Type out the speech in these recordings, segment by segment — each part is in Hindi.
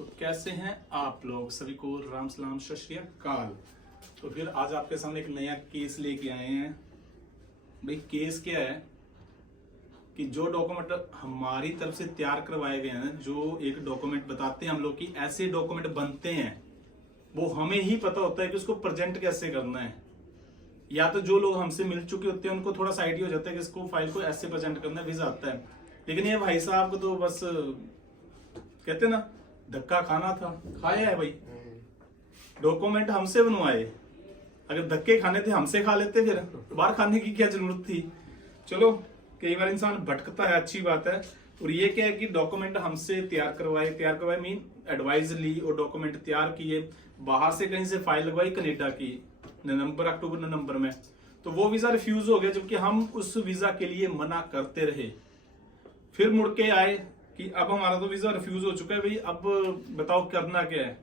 तो कैसे हैं आप लोग? सभी को राम सलाम सत श्री अकाल। तो फिर आज आपके सामने एक नया केस लेके आए हैं। भाई केस क्या है कि जो डॉक्यूमेंट हमारी तरफ से तैयार करवाए गए हैं, जो एक डॉक्यूमेंट बताते हैं हम लोग कि ऐसे डॉक्यूमेंट बनते हैं, वो हमें ही पता होता है कि उसको प्रेजेंट कैसे करना है। या तो जो लोग हमसे मिल चुके होते हैं उनको थोड़ा सा आइडिया हो जाता है कि इसको फाइल को ऐसे प्रेजेंट करना है, वीजा आता है। लेकिन ये भाई साहब को तो बस कहते ना धक्का खाना था, खाया है भाई। डॉक्यूमेंट हमसे बनवाए, अगर धक्के खाने थे हमसे खा लेते, फिर बाहर खाने की क्या जरूरत थी। चलो कई बार इंसान भटकता है, अच्छी बात है। और ये क्या है कि डॉक्यूमेंट हमसे तैयार करवाए मीन एडवाइस ली और डॉक्यूमेंट तैयार किए। बाहर से कहीं से फाइल लगवाई कनेडा की अक्टूबर-नवंबर में, तो वो वीजा रिफ्यूज हो गया, जबकि हम उस वीजा के लिए मना करते रहे। फिर मुड़ के आए कि अब हमारा तो वीजा रिफ्यूज हो चुका है भाई, अब बताओ करना क्या है।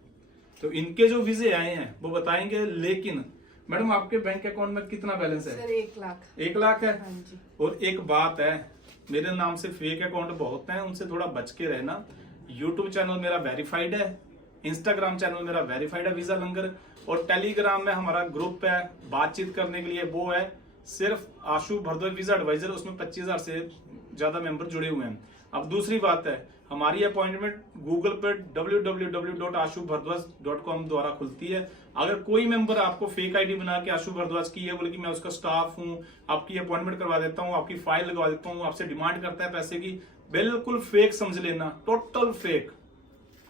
तो इनके जो वीजे आए हैं वो बताएंगे। लेकिन मैडम आपके बैंक अकाउंट में कितना बैलेंस है? सर 1 लाख। 1 लाख है। हाँ जी। और एक बात है, मेरे नाम से फेक अकाउंट बहुत हैं, उनसे थोड़ा बच के रहना। यूट्यूब चैनल मेरा वेरीफाइड है, इंस्टाग्राम चैनल मेरा वेरीफाइड है वीजा लंगर, और टेलीग्राम में हमारा ग्रुप है बातचीत करने के लिए, वो है सिर्फ आशु भारद्वाज वीजा एडवाइजर। उसमें 25,000 से ज्यादा मेंबर जुड़े हुए हैं। अब दूसरी बात है, हमारी अपॉइंटमेंट गूगल पे www.ashubhardwaj.com द्वारा खुलती है। अगर कोई मेंबर आपको फेक आईडी बना के आशु भारद्वाज की है, बोले कि मैं उसका स्टाफ हूं, आपकी अपॉइंटमेंट करवा देता हूं, आपकी फाइल लगवा देता हूं, आपसे डिमांड करता है पैसे की, बिल्कुल फेक समझ लेना, टोटल फेक।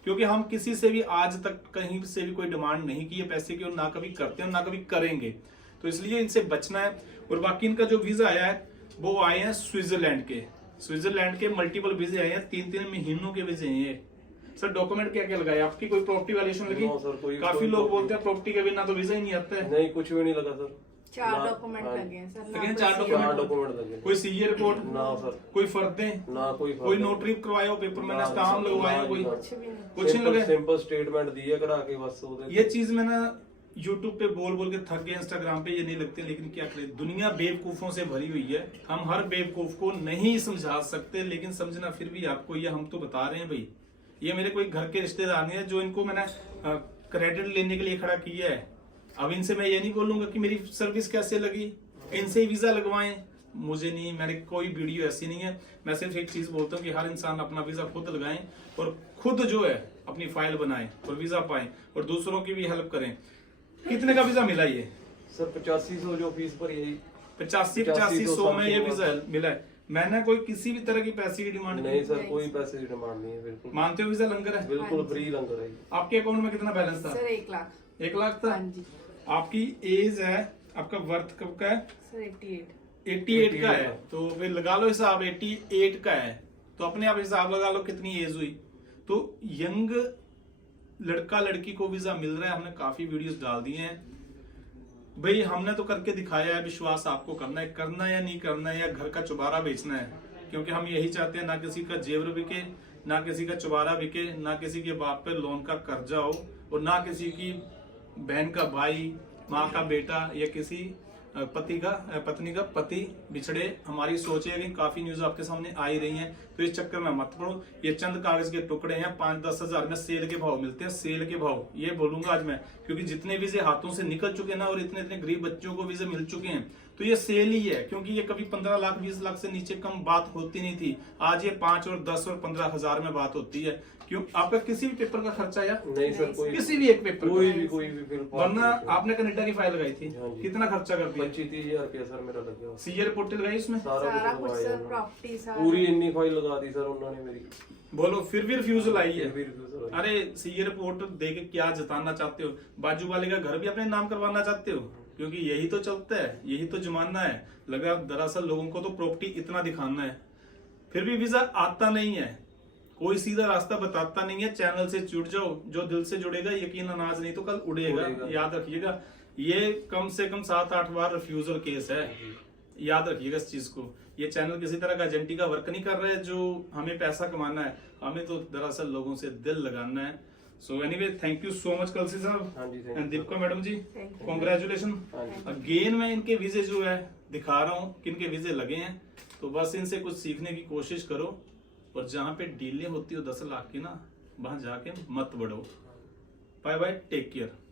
क्योंकि हम किसी से भी आज तक कहीं से भी कोई डिमांड नहीं की है पैसे की, और ना कभी करते हैं ना कभी करेंगे। तो इसलिए इनसे बचना है। और बाकी इनका जो वीजा आया है वो आए हैं स्विट्जरलैंड के मल्टीपल वीजे आए हैं, 3-3 महीनों के वीजे हैं ये। सर डॉक्यूमेंट क्या क्या लगाए? आपकी कोई प्रॉपर्टी वैल्यूएशन लगी? काफी लोग बोलते हैं प्रॉपर्टी के बिना तो वीजा ही नहीं आता है। नहीं, कुछ भी नहीं लगा सर। 4 डॉक्यूमेंट लगे हैं सर। लगे हैं 4 डॉक्यूमेंट लगे। कोई सीए रिपोर्ट ना सर। कोई फर्दे ना कोई नोटरी करवाया हो, पेपर मैंने स्टाम्प लगवाया हो, कोई कुछ भी नहीं। कुछ नहीं लगे। सिंपल स्टेटमेंट दिए करा के बस। ये चीज मैं ना यूट्यूब पे बोल बोल के थक गए, इंस्टाग्राम पे ये नहीं लगते, लेकिन क्या करें, दुनिया बेवकूफों से भरी हुई है। हम हर बेवकूफ को नहीं समझा सकते, लेकिन समझना फिर भी आपको, ये हम तो बता रहे हैं भाई। ये मेरे कोई घर के रिश्तेदार नहीं है जो इनको मैंने क्रेडिट लेने के लिए खड़ा किया है। अब इनसे मैं ये नहीं बोलूंगा कि मेरी सर्विस कैसे लगी, इनसे ही वीजा लगवाएं, मुझे नहीं, मेरे कोई वीडियो ऐसी नहीं है। मैं सिर्फ एक चीज बोलता हूँ कि हर इंसान अपना वीजा खुद लगाएं और खुद जो है अपनी फाइल बनाएं और वीजा पाएं, और दूसरों की भी हेल्प करें। कितने का वीजा मिला ये? सर 8500 जो फीस पर, यही 85-100 में ये वीजा मिला है। मैंने कोई किसी भी तरह की पैसे की डिमांड नहीं सर, कोई पैसे की डिमांड नहीं है। बिल्कुल मानते हो वीजा लंगर है? बिल्कुल फ्री लंगर है। आपके अकाउंट में कितना बैलेंस था? सर 1 लाख। 1 लाख था। हाँ जी। आपकी एज है, आपका वर्थ कब का है? सर 88। 88 का है। तो फिर लगा लो हिसाब, 88 का है तो अपने आप हिसाब लगा लो कितनी एज हुई। तो यंग लड़का लड़की को वीजा मिल रहा है। हमने काफी वीडियोस डाल दिए हैं भाई, हमने तो करके दिखाया है। विश्वास आपको करना है या नहीं करना है, या घर का चुबारा बेचना है। क्योंकि हम यही चाहते हैं, ना किसी का जेवर बिके, ना किसी का चुबारा बिके, ना किसी के बाप पे लोन का कर्जा हो, और ना किसी की बहन का भाई, माँ का बेटा, या किसी पत्नी का पति बिछड़े। हमारी सोच है कि काफी न्यूज आपके सामने आ ही रही हैं, तो इस चक्कर में मत पड़ो। ये चंद कागज के टुकड़े हैं, 5-10 हजार में सेल के भाव मिलते हैं, सेल के भाव। ये बोलूंगा आज मैं, क्योंकि जितने वीजे हाथों से निकल चुके हैं ना, और इतने इतने गरीब बच्चों को वीजे मिल चुके हैं, तो ये सेल ही है। क्योंकि ये कभी 15 लाख 20 लाख से नीचे कम बात होती नहीं थी। आज ये 5 और 10 और 15 हजार में बात होती है। क्यों? आपका किसी भी पेपर का खर्चा या नहीं सर, कोई किसी भी एक पेपर कोई भी वरना आपने कनाडा की फाइल लगाई थी, कितना खर्चा कर दिया? 25-30 हजार सर मेरा लग गया। सीए रिपोर्ट लगाई उसमें सारा कुछ सर, प्रॉपर्टी सारा पूरी इतनी फाइल लगा दी सर उन्होंने मेरी। बोलो फिर भी रिफ्यूजल आई है। फिर भी refusal आई। अरे सीए रिपोर्ट देके क्या जताना चाहते हो? बाजू वाले का घर भी अपने नाम करवाना चाहते हो? क्योंकि यही तो चलता है, यही तो जमाना है। लगा दरअसल लोगों को तो प्रॉपर्टी इतना दिखाना है, फिर भी वीजा आता नहीं है। कोई सीधा रास्ता बताता नहीं है। चैनल से जुड़ जाओ, जो दिल से जुड़ेगा यकीन अनाज नहीं तो कल उड़ेगा। याद रखिएगा, ये कम से कम 7-8 बार रिफ्यूजल केस है। याद रखिएगा इस चीज को। ये चैनल किसी तरह का एजेंटी का वर्क नहीं कर रहा है जो हमें पैसा कमाना है, हमें तो दरअसल लोगों से दिल लगाना है। So anyway, thank you so much Kalsi साहब and Deepika madam ji, congratulation again. मैं इनके वीजे जो है दिखा रहा हूँ किनके वीजे लगे हैं, तो बस इनसे कुछ सीखने की कोशिश करो। और जहाँ पे डीलें होती हो 10 लाख की ना, वहां जाके मत बढ़ो। Bye bye, take care.